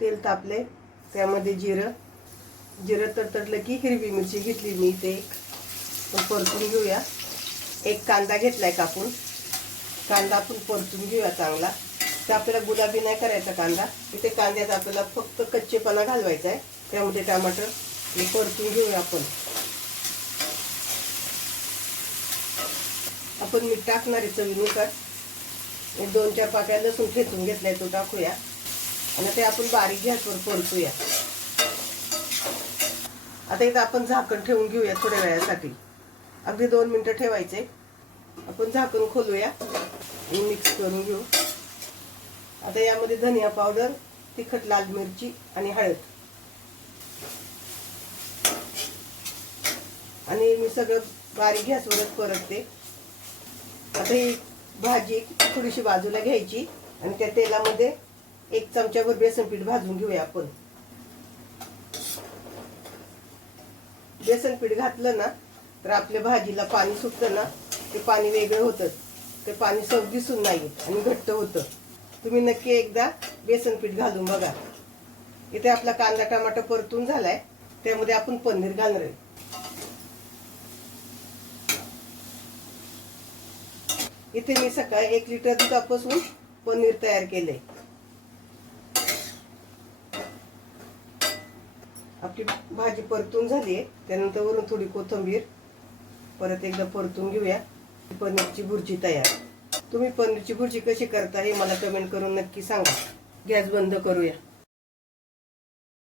तेल तापले त्यामध्ये जिरं. जिरं तडतडलं की हिरवी मिरची घेतली मी ते एक. परतून घेऊया. एक कांदा घेतलाय कापून. कांदा आपण परतून घेऊया चांगला. तर आपल्याला गुलाबी नाही करायचा कांदा. इथे कांद्यात आपल्याला फक्त कच्चेपणा घालवायचा आहे. त्यामध्ये टमाटर. हे परतून घेऊया आपण. आपण मीठ टाकणार आहे चवीनुसार. दोन चार पाक्या लसूण ठेचून घेतलाय तो टाकूया. आणि ते आपण बारीक गॅसवर परतूया. आता इथं आपण झाकण ठेवून घेऊया थोड्या वेळासाठी. अगदी दोन मिनटं ठेवायचे. आपण झाकण खोलूया. आणि मिक्स करून घेऊ. आता यामध्ये धनिया पावडर तिखट लाल मिरची आणि हळद. आणि मी सगळं बारीक गॅसवरच परतते. आता ही भाजी थोडीशी बाजूला घ्यायची आणि त्या तेलामध्ये एक चमच्याभर बेसन पीठ भाजून घेऊया आपण. बेसन पीठ घातलं ना तर आपल्या भाजीला पाणी सुटतं ना ते पाणी वेगळं होतं. ते पाणी सव दिसून नाही आणि घट्ट होतं. तुम्ही नक्की एकदा बेसन पीठ घालून बघा. इथे आपला कांदा टमाटर परतून झालाय त्यामध्ये आपण पनीर घालणार आहे. इथे मी सकाळी एक लिटर दुधापासून पनीर तयार केलंय. आपली भाजी परतून झाली आहे. त्यानंतर वरून थोडी कोथिंबीर. परत एकदा परतून घेऊया. पनीरची भुर्जी तयार. तुम्ही पनीरची भुर्जी कशी करता हे मला कमेंट करून नक्की सांगा. गॅस बंद करूया.